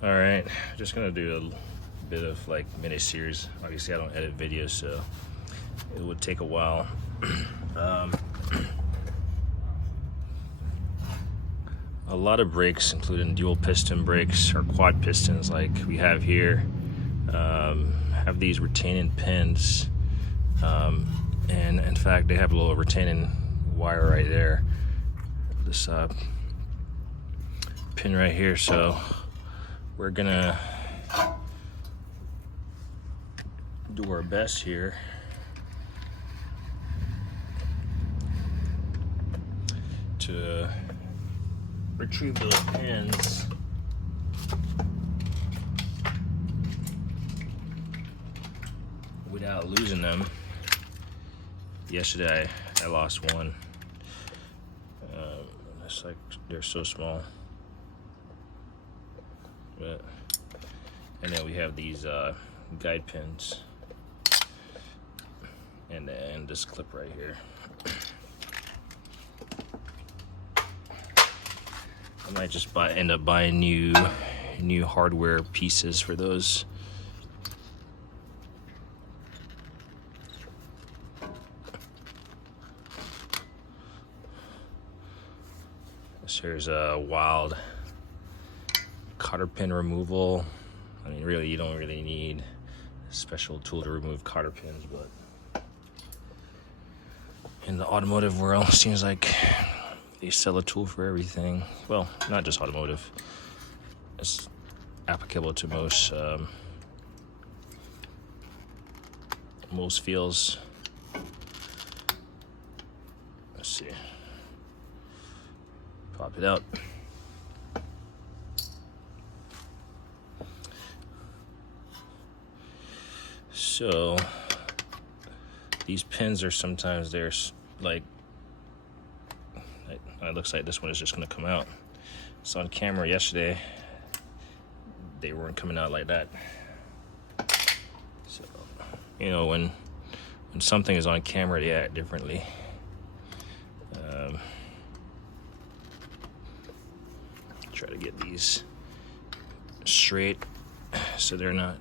All right, just gonna do a bit of like mini series. Obviously, I don't edit videos, so it would take a while. A lot of brakes, including dual piston brakes or quad pistons, like we have here, have these retaining pins, and in fact, they have a little retaining wire right there. This pin right here. So we're gonna do our best here to retrieve those pins without losing them. Yesterday I lost one. It's like they're so small. But, and then we have these guide pins, and then this clip right here. I might just end up buying new hardware pieces for those. This here's a wild cotter pin removal. I mean, really, you don't really need a special tool to remove cotter pins, but in the automotive world, it seems like they sell a tool for everything. Well, not just automotive. It's applicable to most fields. Let's see. Pop it out. So these pins are sometimes there's like, it looks like this one is just gonna come out. So on camera yesterday, they weren't coming out like that. So, you know, when something is on camera, they act differently. Try to get these straight so they're not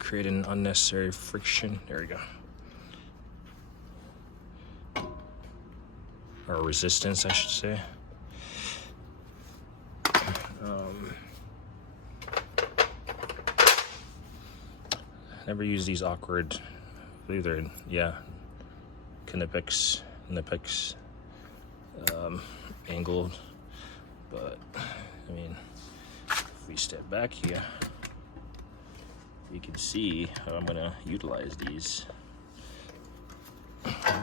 creating unnecessary friction. There we go. Or resistance, I should say. Never use these awkward, I believe they're, Knipex, angled. But, I mean, if we step back here, you can see how I'm gonna utilize these,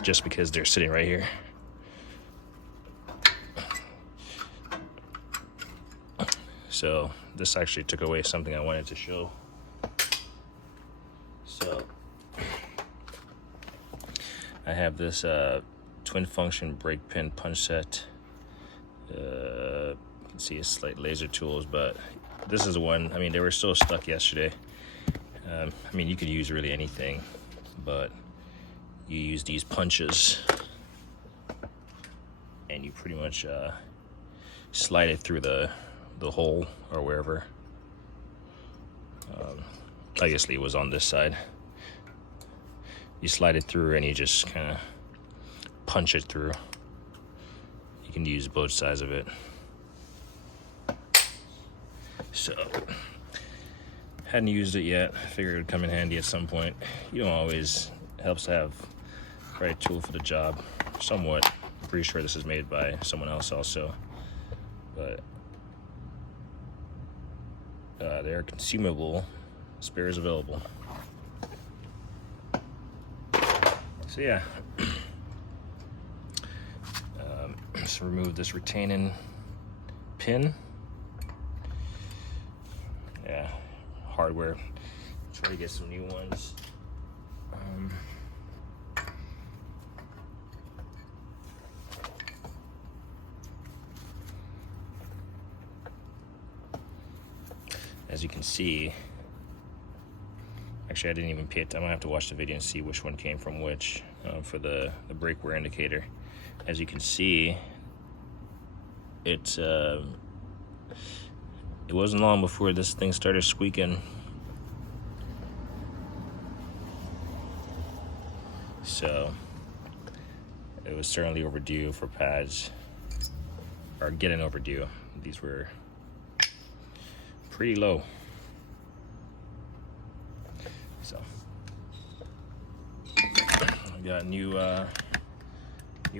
just because they're sitting right here. So this actually took away something I wanted to show. So I have this twin function brake pin punch set. You can see it's like laser tools, but this is one. I mean, they were so stuck yesterday. I mean, you could use really anything, but you use these punches and you pretty much slide it through the hole or wherever. I guess it was on this side. You slide it through and you just kind of punch it through. You can use both sides of it. So, hadn't used it yet. Figured it would come in handy at some point. You don't always, helps to have the right tool for the job. Somewhat. I'm pretty sure this is made by someone else also. But they're consumable. Spares available. So yeah. Just remove this retaining pin. Yeah, hardware. Try to get some new ones. As you can see, actually I didn't even pay it. I'm gonna have to watch the video and see which one came from which for the brake wear indicator. As you can see, it's it wasn't long before this thing started squeaking. So it was certainly overdue for pads, or getting overdue. These were pretty low. So I got new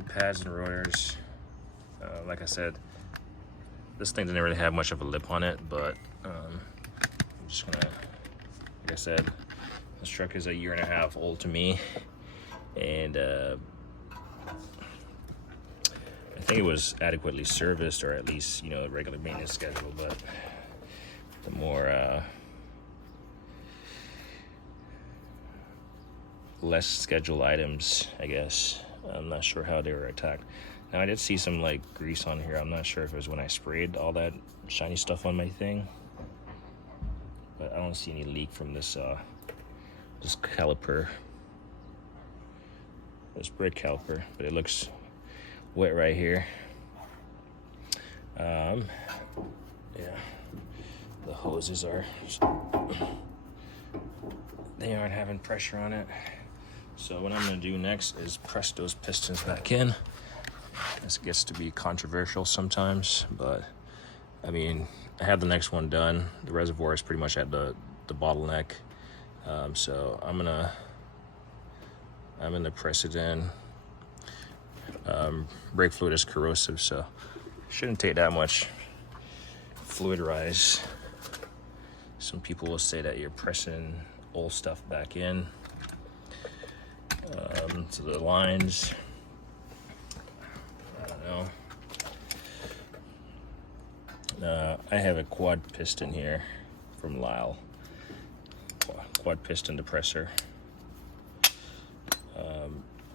pads and rotors. Like I said, this thing didn't really have much of a lip on it, but I'm just gonna, like I said, this truck is 1.5 years old to me, and I think it was adequately serviced, or at least, you know, a regular maintenance schedule. But the more less scheduled items, I guess, I'm not sure how they were attacked. Now I did see some like grease on here. I'm not sure if it was when I sprayed all that shiny stuff on my thing, but I don't see any leak from this caliper, this brake caliper, but it looks wet right here. Yeah, the hoses they aren't having pressure on it. So what I'm gonna do next is press those pistons back in. This gets to be controversial sometimes, but I mean, I have the next one done. The reservoir is pretty much at the bottleneck. So I'm gonna press it in. Brake fluid is corrosive, so it shouldn't take that much fluid rise. Some people will say that you're pressing old stuff back in to the lines. I don't know. I have a quad piston here from Lyle. Quad piston depressor.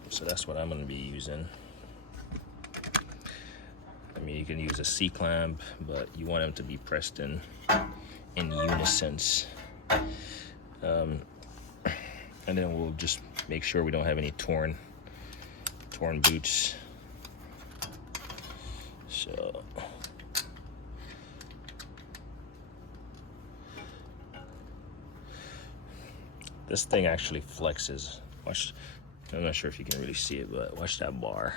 So that's what I'm going to be using. I mean, you can use a C-clamp, but you want them to be pressed in unison. And then we'll just make sure we don't have any torn boots. So this thing actually flexes. Watch. I'm not sure if you can really see it, but watch that bar.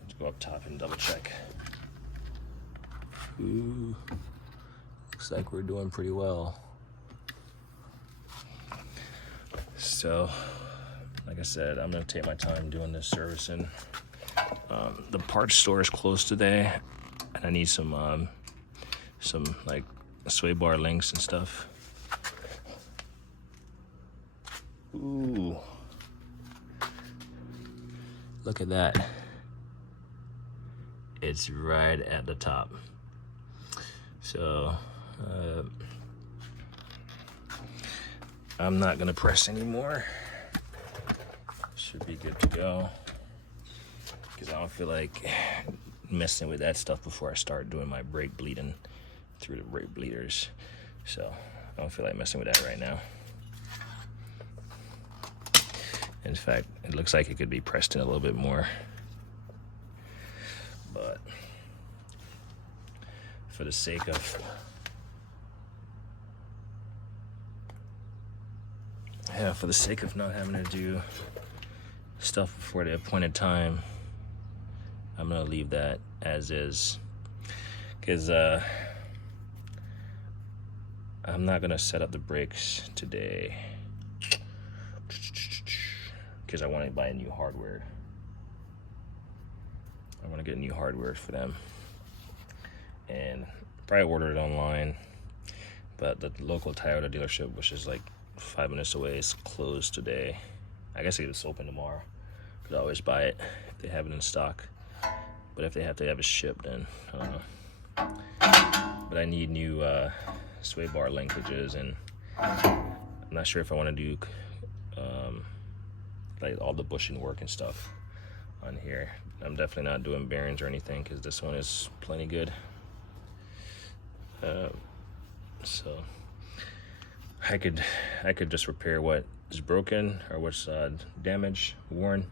Let's go up top and double check. Ooh, looks like we're doing pretty well. So, like I said, I'm gonna take my time doing this servicing. The parts store is closed today, and I need some like sway bar links and stuff. Ooh, look at that. It's right at the top. So I'm not gonna press anymore. Should be good to go, because I don't feel like messing with that stuff before I start doing my brake bleeding through the brake bleeders. So I don't feel like messing with that right now. In fact, it looks like it could be pressed in a little bit more, but for the sake of not having to do stuff before the appointed time, I'm gonna leave that as is, because I'm not gonna set up the brakes today, because I want to buy new hardware. I want to get new hardware for them, and probably order it online. But the local Toyota dealership, which is like 5 minutes away, is closed today. I guess it's open tomorrow. Could always buy it if they have it in stock. But if they have to have it shipped, then I don't know. But I need new sway bar linkages, and I'm not sure if I want to do like all the bushing work and stuff on here. I'm definitely not doing bearings or anything, because this one is plenty good. So I could just repair what is broken or what's damaged, worn,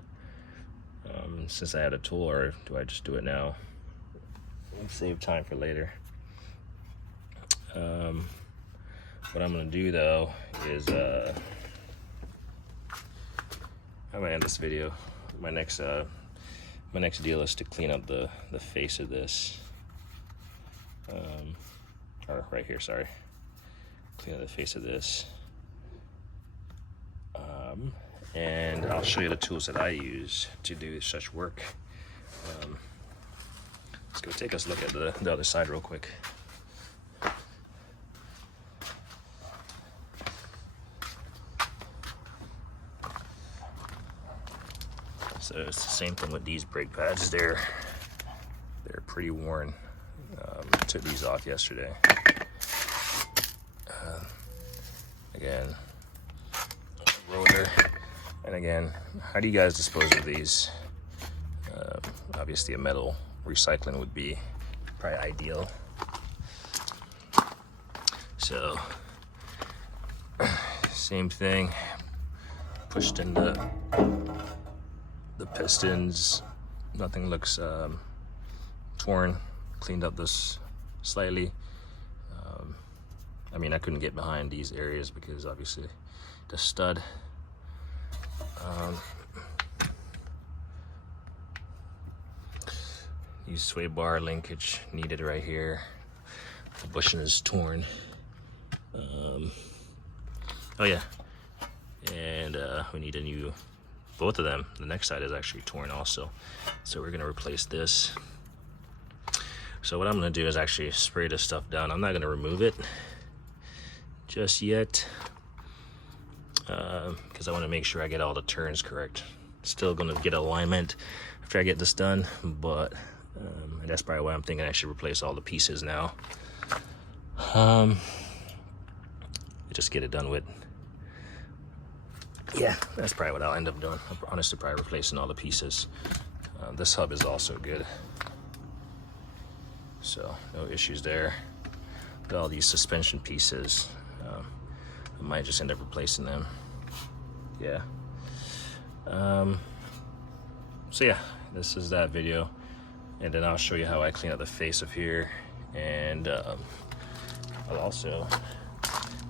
since I had a tool, or do I just do it now? Save time for later. What I'm gonna do though is I'm gonna end this video. My next deal is to clean up the face of this. Or right here, sorry. Clean up the face of this. And I'll show you the tools that I use to do such work. Let's go take us a look at the other side real quick. So it's the same thing with these brake pads. They're pretty worn. Took these off yesterday. Again, rotor. And again, how do you guys dispose of these? Obviously a metal recycling would be probably ideal. So, same thing, pushed in the pistons, nothing looks torn, cleaned up this slightly. I mean, I couldn't get behind these areas because obviously the stud. Use sway bar linkage needed right here. The bushing is torn. Oh yeah, and we need a new, both of them. The next side is actually torn also, so we're gonna replace this. So what I'm gonna do is actually spray this stuff down. I'm not gonna remove it just yet, because I want to make sure I get all the turns correct. Still gonna get alignment after I get this done, but and that's probably why I'm thinking I should replace all the pieces now. Just get it done with. Yeah, that's probably what I'll end up doing. I'm honestly probably replacing all the pieces. This hub is also good, so no issues there. With all these suspension pieces, I might just end up replacing them. Yeah. So yeah, this is that video, and then I'll show you how I clean up the face of here, and I'll also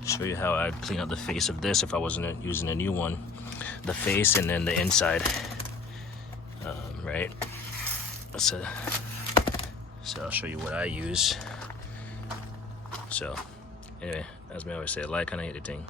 show you how I clean up the face of this if I wasn't using a new one. The face and then the inside, right? So I'll show you what I use. So anyway, as we always say, like, comment, editing.